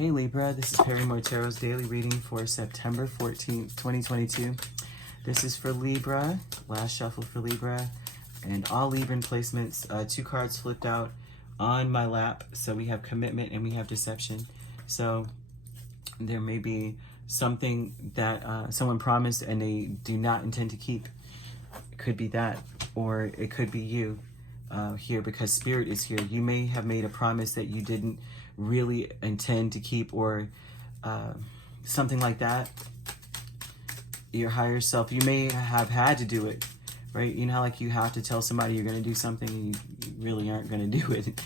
Hey Libra, this is Perrymore Tarot's daily reading for September 14th, 2022. This is for Libra, last shuffle for Libra, and all Libran placements. 2 cards flipped out on my lap. So we have commitment and we have deception. So there may be something that someone promised and they do not intend to keep. It could be that, or it could be you here because Spirit is here. You may have made a promise that you didn't really intend to keep, or something like that. Your higher self, you may have had to do it, right? You know how like you have to tell somebody you're going to do something and you really aren't going to do it.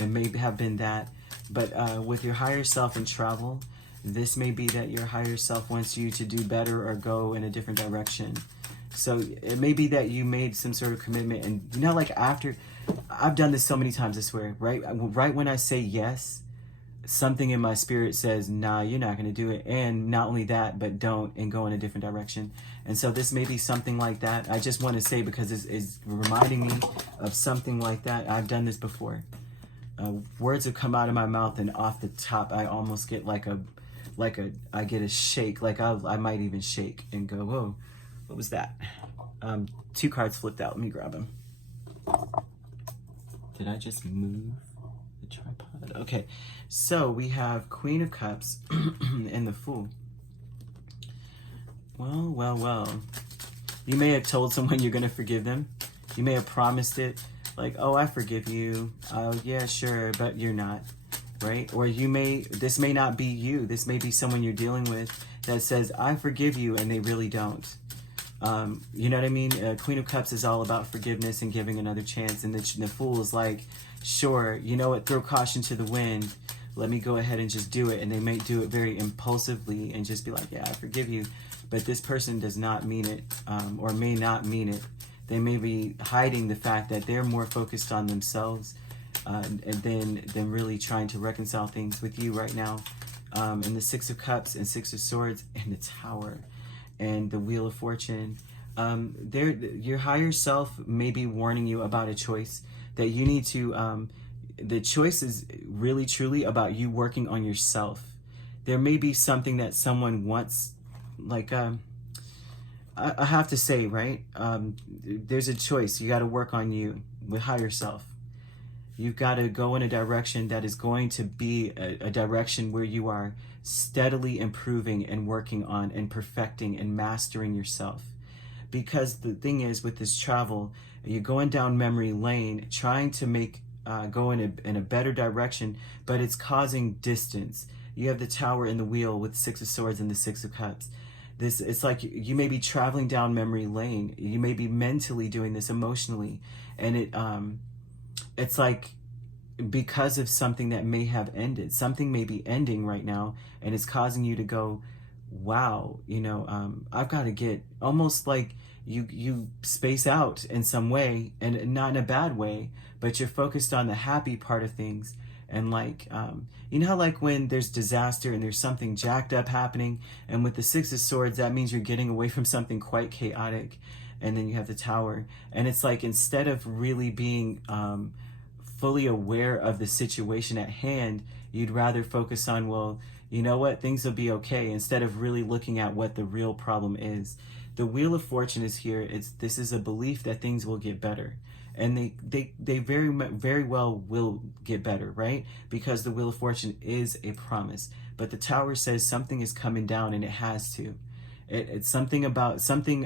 It may have been that, but with your higher self and travel, this may be that your higher self wants you to do better or go in a different direction. So it may be that you made some sort of commitment, and you know, like after, I've done this so many times, I swear, right when I say yes, something in my spirit says, nah, you're not going to do it. And not only that, but don't, and go in a different direction. And so this may be something like that. I just want to say, because it's reminding me of something like that. I've done this before. Words have come out of my mouth, and off the top, I almost get I get a shake. Like I might even shake and go, whoa, what was that? 2 cards flipped out. Let me grab them. Did I just move the tripod? Okay, so we have Queen of Cups and the Fool. Well. You may have told someone you're going to forgive them. You may have promised it, like, oh, I forgive you. Oh, yeah, sure, but you're not, right? Or this may not be you. This may be someone you're dealing with that says, I forgive you, and they really don't. You know what I mean? Queen of Cups is all about forgiveness and giving another chance. And the Fool is like, sure, you know what? Throw caution to the wind. Let me go ahead and just do it. And they may do it very impulsively and just be like, yeah, I forgive you. But this person does not mean it, or may not mean it. They may be hiding the fact that they're more focused on themselves than really trying to reconcile things with you right now. And the 6 of Cups and 6 of Swords and the Tower and the Wheel of Fortune. Your higher self may be warning you about a choice that you need to, the choice is really truly about you working on yourself. There may be something that someone wants, like, I have to say, right? There's a choice. You got to work on you with higher self. You've got to go in a direction that is going to be a direction where you are steadily improving and working on and perfecting and mastering yourself. Because the thing is, with this travel, you're going down memory lane, trying to go in a better direction, but it's causing distance. You have the Tower and the Wheel with 6 of Swords and the 6 of Cups. It's like you may be traveling down memory lane. You may be mentally doing this, emotionally, and it's like, because of something that may have ended. Something may be ending right now, and it's causing you to go, wow, you know, I've got to get, almost like you space out in some way, and not in a bad way, but you're focused on the happy part of things. And like, you know how like when there's disaster and there's something jacked up happening, and with the 6 of Swords, that means you're getting away from something quite chaotic. And then you have the Tower, and it's like, instead of really being fully aware of the situation at hand, you'd rather focus on, well, you know what, things will be okay, instead of really looking at what the real problem is. The Wheel of Fortune is here. This is a belief that things will get better, and they very well will get better, right? Because the Wheel of Fortune is a promise, but the Tower says something is coming down, and it has to. It's something about something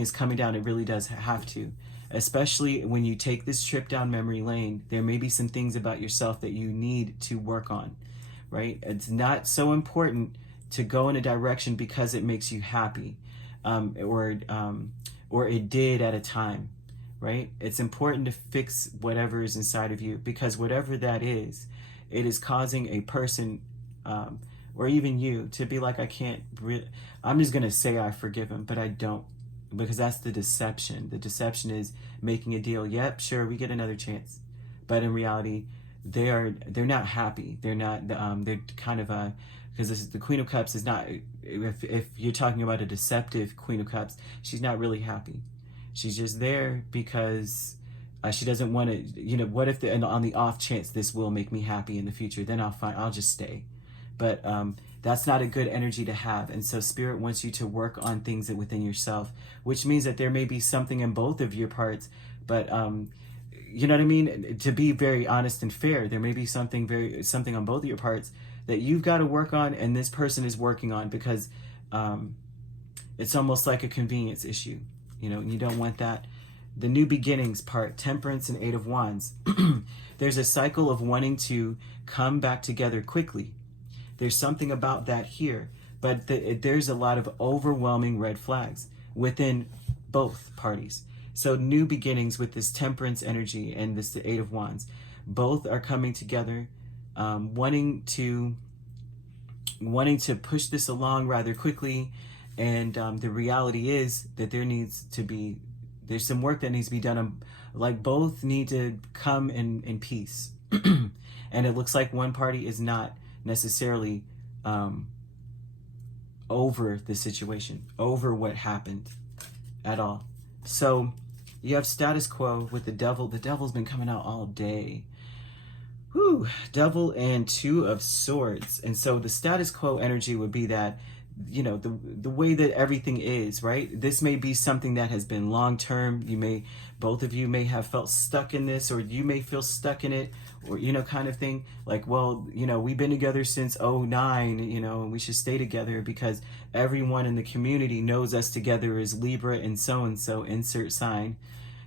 is coming down. It really does have to. Especially when you take this trip down memory lane, there may be some things about yourself that you need to work on, right? It's not so important to go in a direction because it makes you happy, or it did at a time, right? It's important to fix whatever is inside of you, because whatever that is, it is causing a person, or even you, to be like, I'm just going to say I forgive him, but I don't. Because that's the deception. The deception is making a deal. Yep, sure, we get another chance. But in reality, they're not happy. They're not, they're kind of, because the Queen of Cups is not, if you're talking about a deceptive Queen of Cups, she's not really happy. She's just there because She doesn't want to, you know, what if on the off chance this will make me happy in the future, then I'll just stay. But that's not a good energy to have. And so Spirit wants you to work on things within yourself, which means that there may be something in both of your parts. But you know what I mean? To be very honest and fair, there may be something on both of your parts that you've got to work on, and this person is working on, because it's almost like a convenience issue, you know, and you don't want that. The new beginnings part, Temperance and Eight of Wands. There's a cycle of wanting to come back together quickly. There's something about that here, but there's a lot of overwhelming red flags within both parties. So new beginnings with this Temperance energy and this Eight of Wands, both are coming together, wanting to push this along rather quickly. And the reality is that there's some work that needs to be done. Like, both need to come in peace. And it looks like one party is not necessarily over the situation, over what happened at all. So you have status quo with the Devil. The Devil's been coming out all day. Whew. Devil and Two of Swords. And so the status quo energy would be that, you know, the way that everything is, right? This may be something that has been long term. Both of you may have felt stuck in this, or you may feel stuck in it, or, you know, kind of thing. Like, well, you know, we've been together since 2009, you know, and we should stay together because everyone in the community knows us together as Libra and so, insert sign,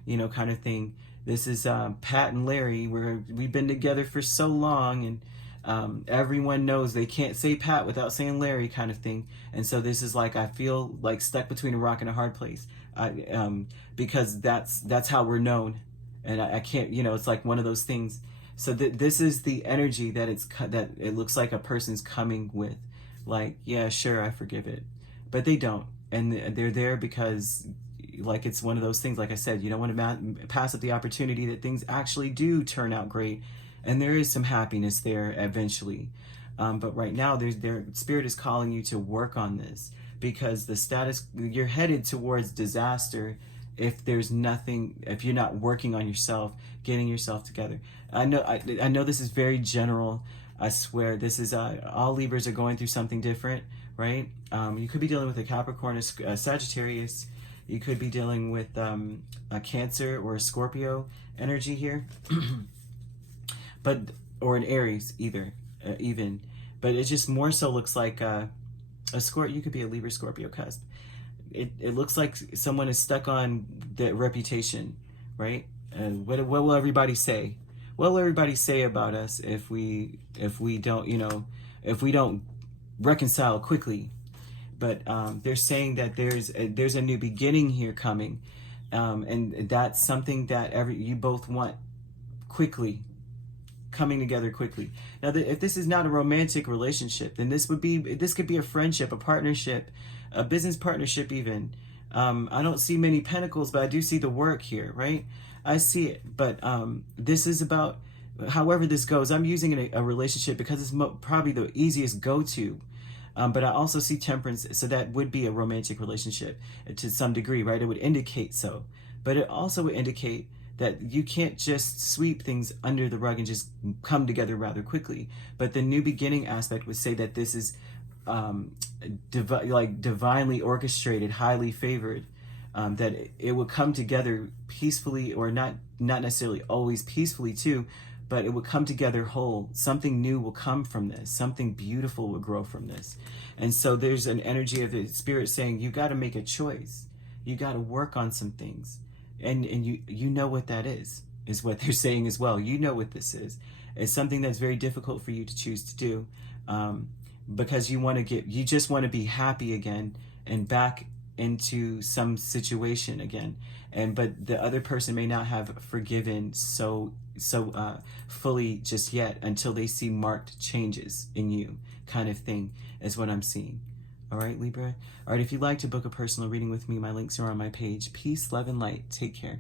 you know, kind of thing. This is Pat and Larry, where we've been together for so long, and everyone knows they can't say Pat without saying Larry, kind of thing. And so this is like, I feel like stuck between a rock and a hard place, because that's how we're known. And I can't, you know, it's like one of those things. So this is the energy that it looks like a person's coming with, like, yeah, sure, I forgive it, but they don't. And they're there because, like, it's one of those things, like I said, you don't want to pass up the opportunity that things actually do turn out great. And there is some happiness there eventually. But right now, their Spirit is calling you to work on this, because you're headed towards disaster if you're not working on yourself, getting yourself together. I know this is very general. I swear, this is, all Libras are going through something different, right? You could be dealing with a Capricorn, a Sagittarius. You could be dealing with a Cancer or a Scorpio energy here. Or an Aries even. But it just more so looks like a Scorpio. You could be a Libra Scorpio cusp. It looks like someone is stuck on the reputation, right? What will everybody say? What will everybody say about us if we don't, you know, if we don't reconcile quickly? But they're saying that there's a new beginning here coming, and that's something that you both want quickly, coming together quickly. Now, if this is not a romantic relationship, then this could be a friendship, a partnership, a business partnership even. I don't see many pentacles, but I do see the work here, right? I see it. But this is about, however this goes, I'm using a relationship because it's probably the easiest go-to. But I also see Temperance, so that would be a romantic relationship to some degree, right? It would indicate so. But it also would indicate that you can't just sweep things under the rug and just come together rather quickly. But the new beginning aspect would say that this is divinely orchestrated, highly favored, that it would come together peacefully, or not necessarily always peacefully too, but it would come together whole. Something new will come from this. Something beautiful will grow from this. And so there's an energy of the Spirit saying, you got to make a choice. You got to work on some things. And you know what that is what they're saying as well. You know what this is. It's something that's very difficult for you to choose to do, because you just want to be happy again and back into some situation again. But the other person may not have forgiven so fully just yet, until they see marked changes in you, kind of thing, is what I'm seeing. All right, Libra? All right, if you'd like to book a personal reading with me, my links are on my page. Peace, love, and light. Take care.